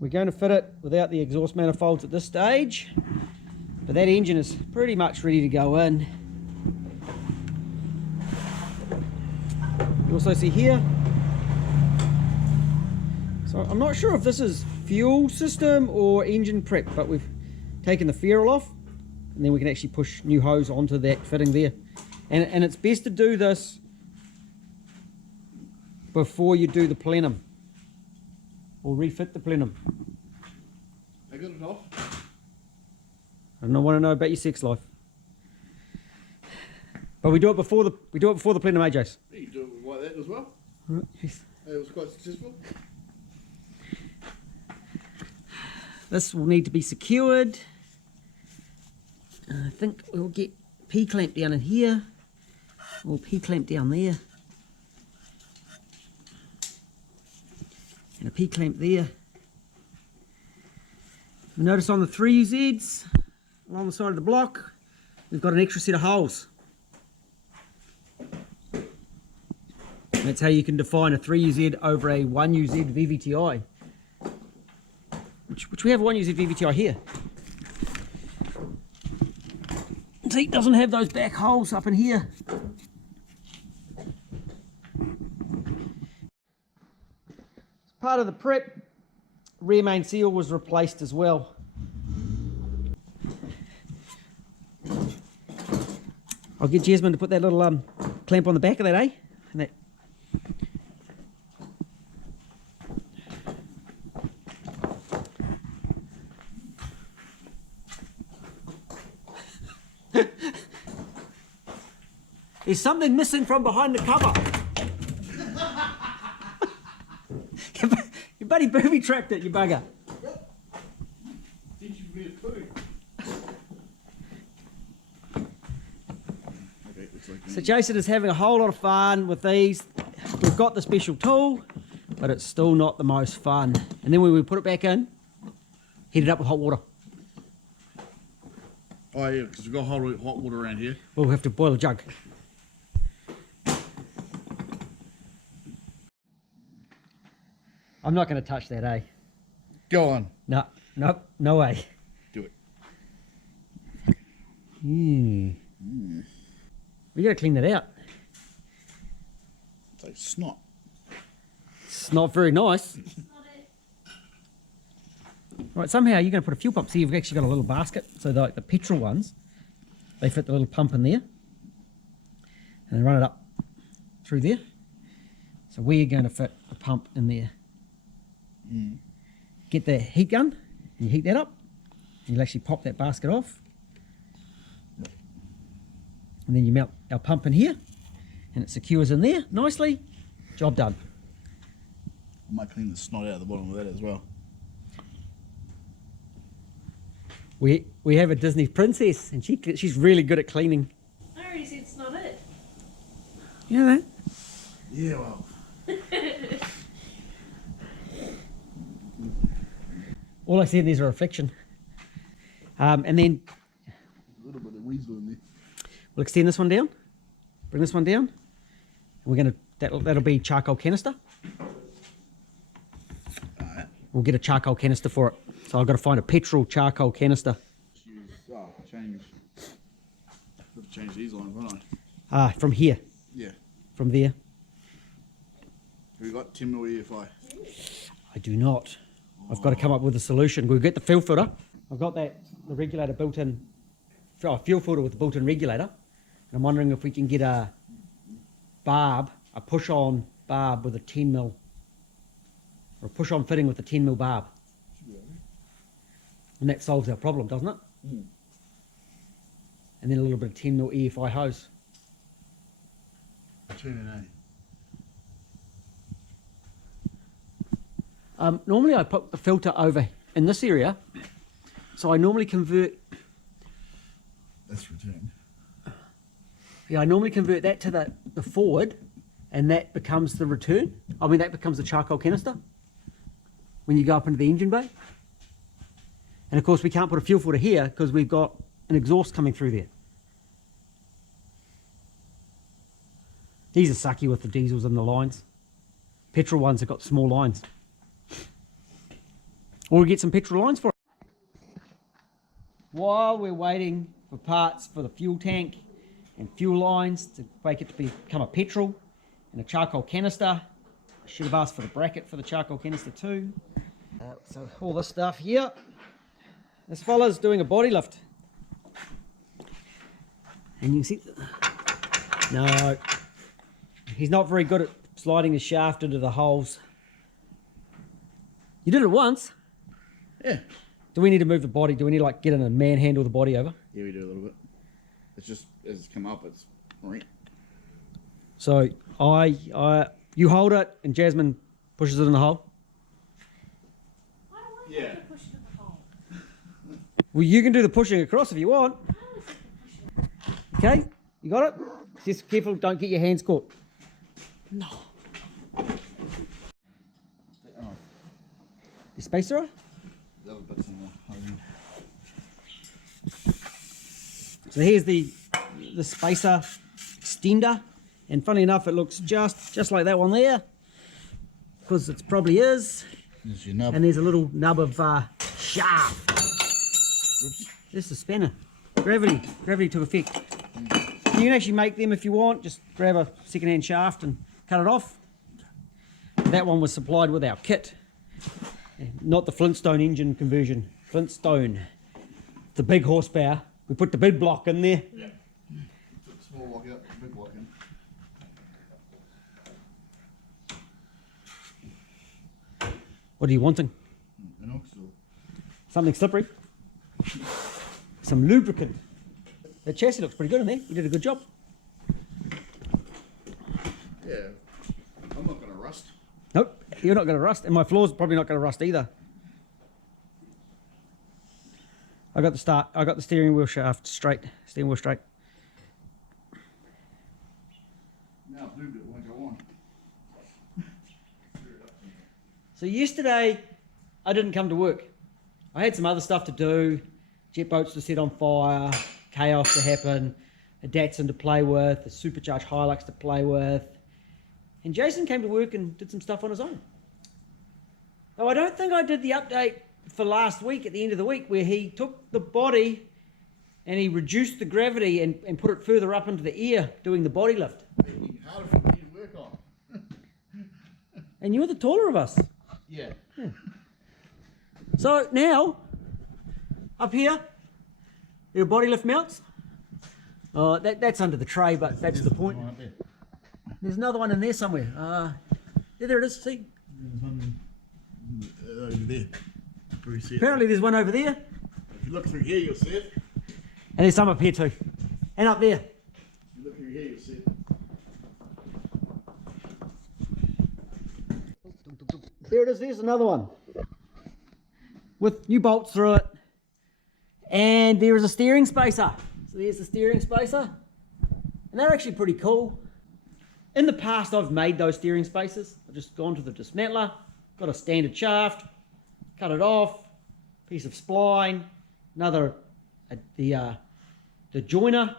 We're going to fit it without the exhaust manifolds at this stage, but that engine is pretty much ready to go in. You also see here, so I'm not sure if this is fuel system or engine prep, but we've taken the ferrule off and then we can actually push new hose onto that fitting there. And it's best to do this before you do the plenum, or refit the plenum. I got it off. I don't want to know about your sex life, but we do it before the plenum, eh, Jace? You do it like that as well. Yes. It was quite successful. This will need to be secured. I think we'll get P-clamp down in here, or P-clamp down there, and a P-clamp there. You notice on the 3UZs along the side of the block, we've got an extra set of holes. That's how you can define a 3UZ over a 1UZ VVTi, which we have a 1UZ VVTi here. See, it doesn't have those back holes up in here. As part of the prep, rear main seal was replaced as well. I'll get Jasmine to put that little clamp on the back of that, eh? And that. There's something missing from behind the cover. You buddy booby trapped it, you bugger. Teach you to be a poo. Okay, looks like So Jason is having a whole lot of fun with these. We've got the special tool, but it's still not the most fun. And then when we put it back in, heat it up with hot water. Oh yeah, because we've got hot water around here. We'll have to boil a jug. I'm not going to touch that, eh? Go on. No, nope, no way. Do it. We got to clean that out. It's like snot. It's not very nice. Right, somehow you're going to put a fuel pump. See, you've actually got a little basket. So like the petrol ones, they fit the little pump in there. And they run it up through there. So we're going to fit the pump in there. Get the heat gun, and you heat that up. And you'll actually pop that basket off. And then you mount our pump in here. And it secures in there nicely. Job done. I might clean the snot out of the bottom of that as well. We have a Disney princess, and she's really good at cleaning. I already said it's not it. You know that? Yeah, well. All I said there's a reflection. And then A little bit of weasel in there. we'll extend this one down. Bring this one down. And we're gonna that'll be charcoal canister. Alright. We'll get a charcoal canister for it. So I've got to find a petrol charcoal canister. Change these lines, won't I? From here. Yeah. From there. We got 10mm EFI. I do not. I've got to come up with a solution. We'll get the fuel filter. I've got the regulator built in, fuel filter with the built-in regulator. And I'm wondering if we can get a barb, a push-on barb with a 10mm, or a push-on fitting with a 10mm barb. And that solves our problem, doesn't it? And then a little bit of 10mm EFI hose. Normally I put the filter over in this area, so I normally convert. That's return. Yeah, I normally convert that to the forward, and that becomes the return. I mean, that becomes the charcoal canister when you go up into the engine bay. And of course, we can't put a fuel filter here because we've got an exhaust coming through there. These are sucky with the diesels and the lines. Petrol ones have got small lines. Or we get some petrol lines for it. While we're waiting for parts for the fuel tank and fuel lines to make it to become a petrol and a charcoal canister. I should have asked for the bracket for the charcoal canister too. So all this stuff here. This fella's doing a body lift. And you can see, no, he's not very good at sliding the shaft into the holes. You did it once. Yeah. Do we need to move the body? Do we need to like get in and manhandle the body over? Yeah, we do a little bit. It's just as it's come up, it's right. So you hold it and Jasmine pushes it in the hole. Why do I Yeah. have to push it in the hole? Well, you can do the pushing across if you want. How is it pushing? Okay, you got it? Just careful, don't get your hands caught. No. Oh, The spacer? the other bits in the home. So here's the spacer extender, and funny enough, it looks just like that one there, because it probably is. There's your nub. And there's a little nub of shaft. Oops. This is a spanner. Gravity took effect. You can actually make them if you want. Just grab a second-hand shaft and cut it off. That one was supplied with our kit, not the Flintstone engine conversion. Flintstone, the big horsepower. We put the big block in there. Yeah. Took the small block out, big block in. What are you wanting? An oxyl. Something slippery. Some lubricant. The chassis looks pretty good in there. You did a good job. Yeah. I'm not going to rust. Nope, you're not going to rust, and my floor's probably not going to rust either. I got the steering wheel shaft straight, steering wheel straight. Now it's moved, it won't go on. So yesterday, I didn't come to work. I had some other stuff to do, jet boats to set on fire, chaos to happen, a Datsun to play with, a supercharged Hilux to play with. And Jason came to work and did some stuff on his own. Though I don't think I did the update for last week at the end of the week where he took the body and he reduced the gravity and put it further up into the ear doing the body lift. It'd be harder for me to work on. And you're the taller of us. Yeah. So now, up here, your body lift mounts. That's under the tray, but that's the point. Right there. There's another one in there somewhere. Yeah, there it is. See, There's one over there. Pretty see it. apparently there's one over there, If you look through here, you'll see it. and there's some up here too, and up there. If you look through here, you'll see it. There it is. There's another one with new bolts through it, and there is a steering spacer. So there's the steering spacer, and they're actually pretty cool. In the past, I've made those steering spacers. I've just gone to the dismantler, got a standard shaft, cut it off, piece of spline, another the joiner,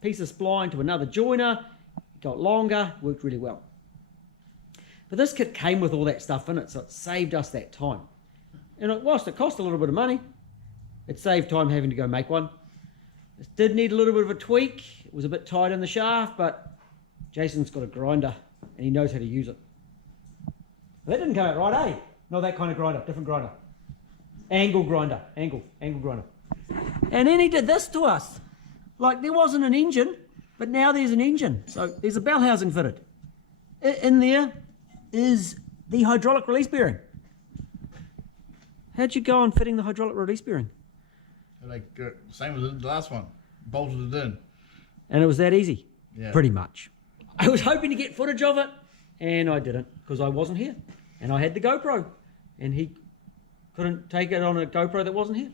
piece of spline to another joiner. It got longer, worked really well. But this kit came with all that stuff in it, so it saved us that time. And whilst it cost a little bit of money, it saved time having to go make one. This did need a little bit of a tweak. It was a bit tight in the shaft, but Jason's got a grinder and he knows how to use it. Well, that didn't come out right, eh? Not that kind of grinder, different grinder. Angle grinder, angle grinder. And then he did this to us. Like there wasn't an engine, but now there's an engine. So there's a bell housing fitted. In there is the hydraulic release bearing. How'd you go on fitting the hydraulic release bearing? Like same as the last one. Bolted it in. And it was that easy, Yeah. pretty much. I was hoping to get footage of it, and I didn't, because I wasn't here. And I had the GoPro, and he couldn't take it on a GoPro that wasn't here.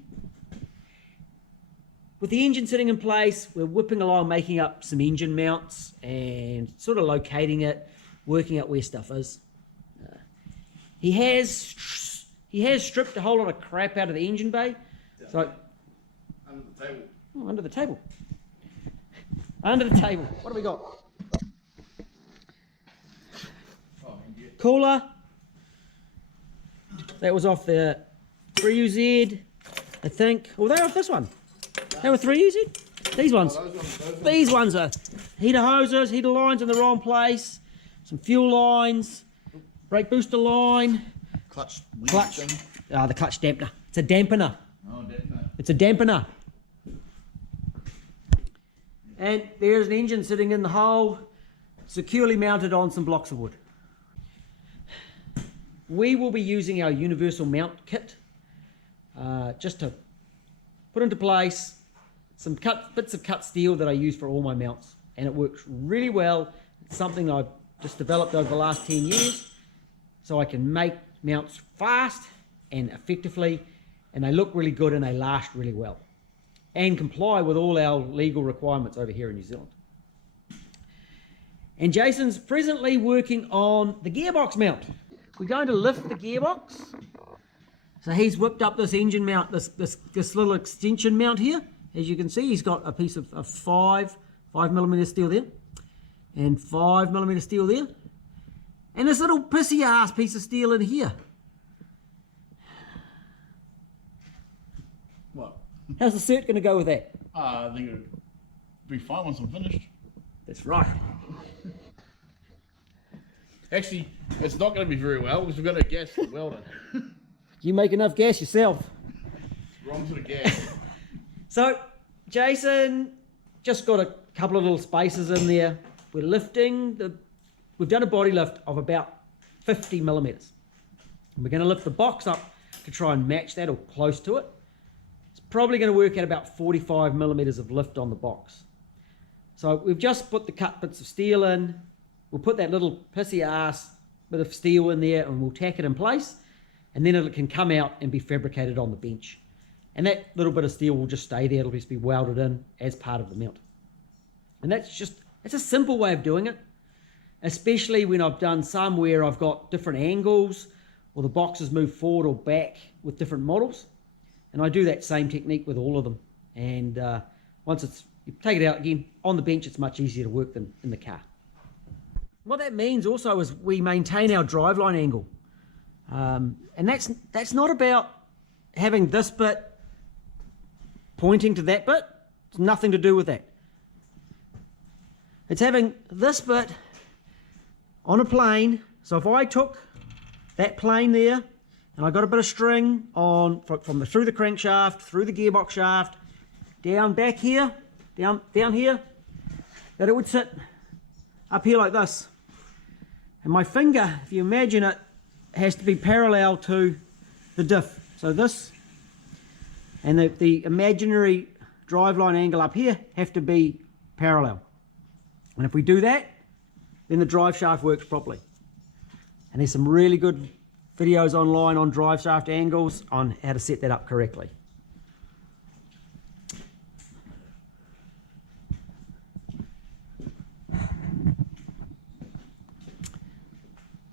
With the engine sitting in place, we're whipping along, making up some engine mounts, and sort of locating it, working out where stuff is. He has stripped a whole lot of crap out of the engine bay. So Under the table. oh, under the table. Under the table. What do we got? Oh, yeah. Cooler. That was off the 3UZ, I think. Oh, they're off this one. They were 3UZ? These ones. These ones are heater hoses, heater lines in the wrong place, some fuel lines, brake booster line. Clutch. Clutch. The clutch dampener. It's a dampener. Oh, dampener. It's a dampener. And there's an engine sitting in the hole, securely mounted on some blocks of wood. We will be using our universal mount kit just to put into place some bits of cut steel that I use for all my mounts, and it works really well. It's something I've just developed over the last 10 years, so I can make mounts fast and effectively, and they look really good and they last really well, and comply with all our legal requirements over here in New Zealand. And Jason's presently working on the gearbox mount. We're going to lift the gearbox. So he's whipped up this engine mount, this little extension mount here. As you can see, he's got a piece of 5mm steel there, and 5mm steel there, and this little pissy ass piece of steel in here. What? How's the cert going to go with that? I think it'll be fine once I'm finished. That's right. Actually, it's not going to be very well because we've got a gas welder. You make enough gas yourself. Wrong sort of gas. So, Jason just got a couple of little spaces in there. We're lifting we've done a body lift of about 50mm. We're going to lift the box up to try and match that or close to it. It's probably going to work at about 45mm of lift on the box. So we've just put the cut bits of steel in. We'll put that little pissy ass bit of steel in there and we'll tack it in place, and then it can come out and be fabricated on the bench. And that little bit of steel will just stay there. It'll just be welded in as part of the mount. And it's a simple way of doing it, especially when I've done some where I've got different angles or the boxes move forward or back with different models. And I do that same technique with all of them. And once you take it out again, on the bench it's much easier to work than in the car. What that means also is we maintain our driveline angle. And that's not about having this bit pointing to that bit. It's nothing to do with that. It's having this bit on a plane. So if I took that plane there and I got a bit of string on through the crankshaft, through the gearbox shaft, down back here, down here, that it would sit up here like this. And my finger, if you imagine it, has to be parallel to the diff. So this and the imaginary driveline angle up here have to be parallel. And if we do that, then the drive shaft works properly. And there's some really good videos online on drive shaft angles on how to set that up correctly.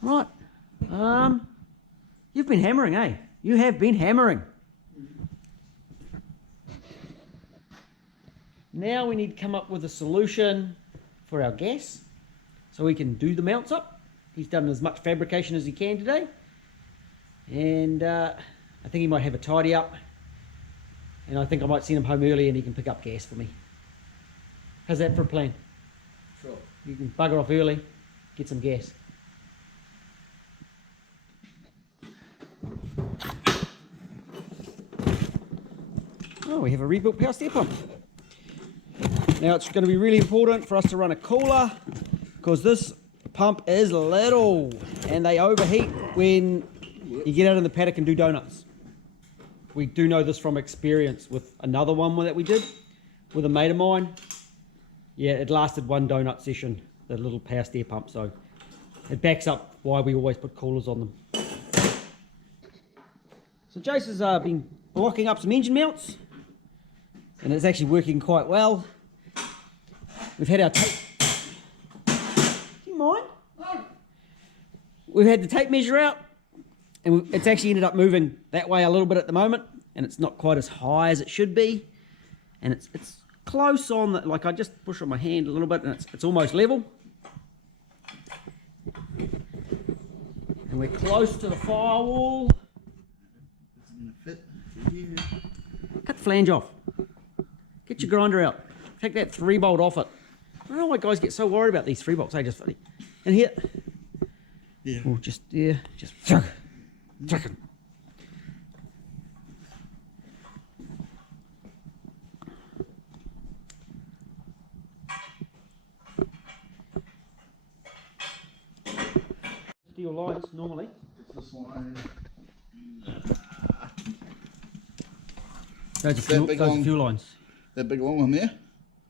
Right. You've been hammering, eh? You have been hammering. Now we need to come up with a solution for our gas so we can do the mounts up. He's done as much fabrication as he can today. And I think he might have a tidy up. And I think I might send him home early and he can pick up gas for me. How's that for a plan? Sure. You can bugger off early, get some gas. Oh, we have a rebuilt power steer pump. Now it's going to be really important for us to run a cooler because this pump is little and they overheat when you get out in the paddock and do donuts. We do know this from experience with another one that we did with a mate of mine. Yeah, it lasted one donut session, the little power steer pump, so it backs up why we always put coolers on them. So Jason's been blocking up some engine mounts and it's actually working quite well. We've had our tape. Do you mind? No. We've had the tape measure out and it's actually ended up moving that way a little bit at the moment, and it's not quite as high as it should be, and it's close on the, like I just push on my hand a little bit and it's almost level, and we're close to the firewall. Fit. Yeah. Cut the flange off. Get your grinder out. Take that 3-bolt off it. I don't know why guys get so worried about these 3-bolts. They just funny. And here. Yeah. Oh, just yeah, just chuck it. Steel lines normally. It's this line. Those are That fuel, big those are long- fuel lines. That big long one there.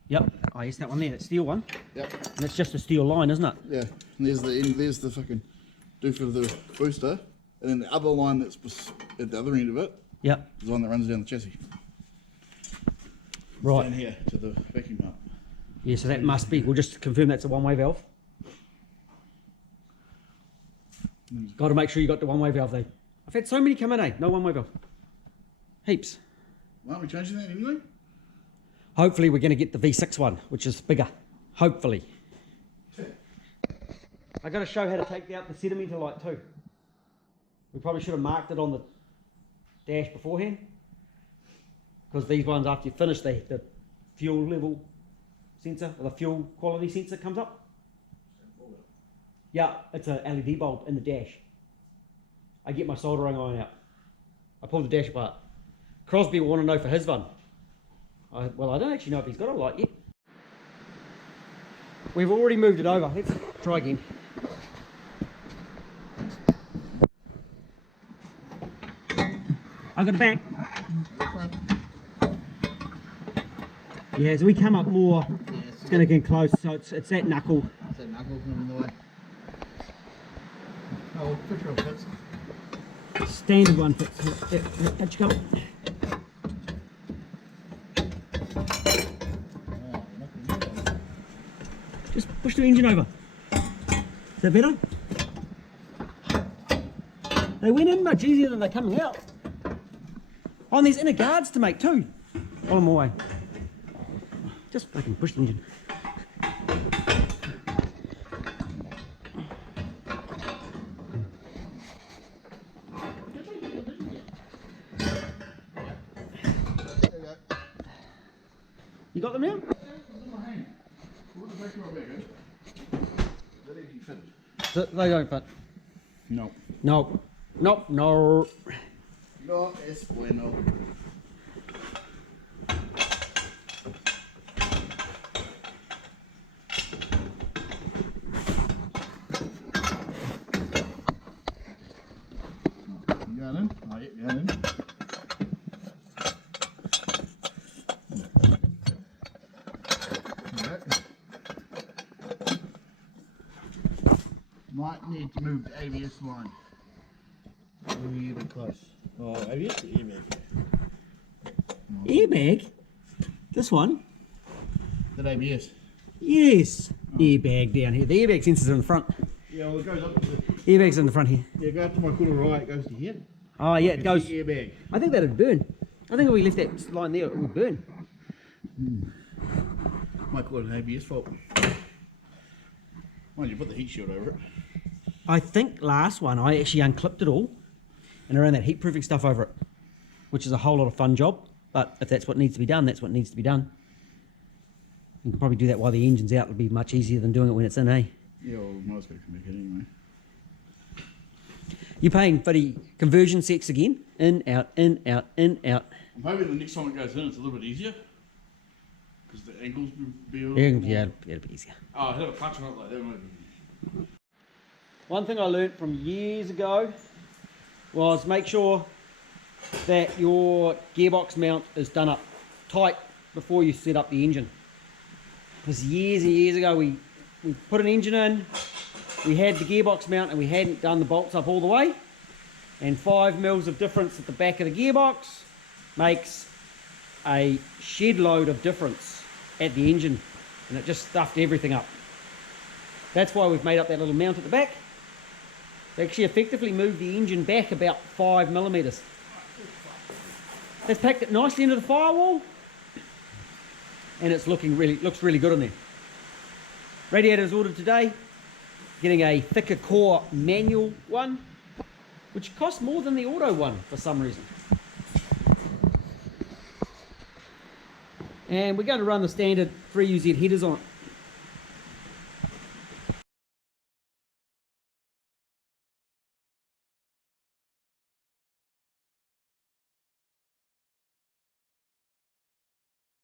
Yep. Oh yes, that one there, that steel one. Yep. And it's just a steel line, isn't it? Yeah. And there's the end. There's the fucking doof of the booster, and then the other line that's at the other end of it Yep. is the one that runs down the chassis. Right. Down here to the vacuum pump. Yeah, so that must be. We'll just confirm that's a one-way valve. Got to make sure you got the one-way valve though. I've had so many come in, eh? No one-way valve. Heaps. Why aren't we changing that anyway? Hopefully we're going to get the V6 one, which is bigger. Hopefully. I got to show how to take out the sedimentor light too. We probably should have marked it on the dash beforehand, because these ones, after you finish, the fuel level sensor or the fuel quality sensor comes up. Yeah, it's a LED bulb in the dash. I get my soldering iron out. I pull the dash apart. Crosby will want to know for his one. Well, I don't actually know if he's got a light yet. We've already moved it over. Let's try again. I got it back. Yeah, as we come up more, it's going to get close. So it's that knuckle. Is that knuckle coming the way? Oh, picture of fits. Standard one fits. How'd you come? Just push the engine over. Is that better? They went in much easier than they're coming out. Oh, and there's inner guards to make too. On my way. Just fucking push the engine. You got them now? They don't fit. No. No. Nope. No. No es bueno. You got in? Oh, yeah, you got in. Might need to move the ABS line. Maybe a bit close. Oh, ABS or airbag? Airbag? This one? That ABS. Yes. Airbag down here. The airbag sensor's in the front. Yeah, well, it goes up to the. Airbag's in the front here. Yeah, go up to my quarter right, it goes to here. Oh yeah, it goes. Airbag. I think that'd burn. I think if we left that line there, it would burn. Might call it an ABS fault. Why don't you put the heat shield over it? I think last one I actually unclipped it all and I ran that heat proofing stuff over it, which is a whole lot of fun job. But if that's what needs to be done, that's what needs to be done. You can probably do that while the engine's out. It'll be much easier than doing it when it's in, eh? Yeah, well, might as well come back in anyway. You're paying for the conversion sex again. In, out, in, out, in, out. I'm hoping the next time it goes in, it's a little bit easier. Because the angles will be a little Yeah, more. yeah, it'll be easier. Oh, I had a clutch on it like that. Might be. One thing I learnt from years ago was make sure that your gearbox mount is done up tight before you set up the engine. Because years and years ago we put an engine in, we had the gearbox mount and we hadn't done the bolts up all the way, and 5 mils of difference at the back of the gearbox makes a shed load of difference at the engine, and it just stuffed everything up. That's why we've made up that little mount at the back. They actually effectively moved the engine back about 5 millimeters. That's packed it nicely into the firewall, and it's looks really good in there. Radiators ordered today, getting a thicker core manual one, which costs more than the auto one for some reason. And we're going to run the standard 3UZ headers on it.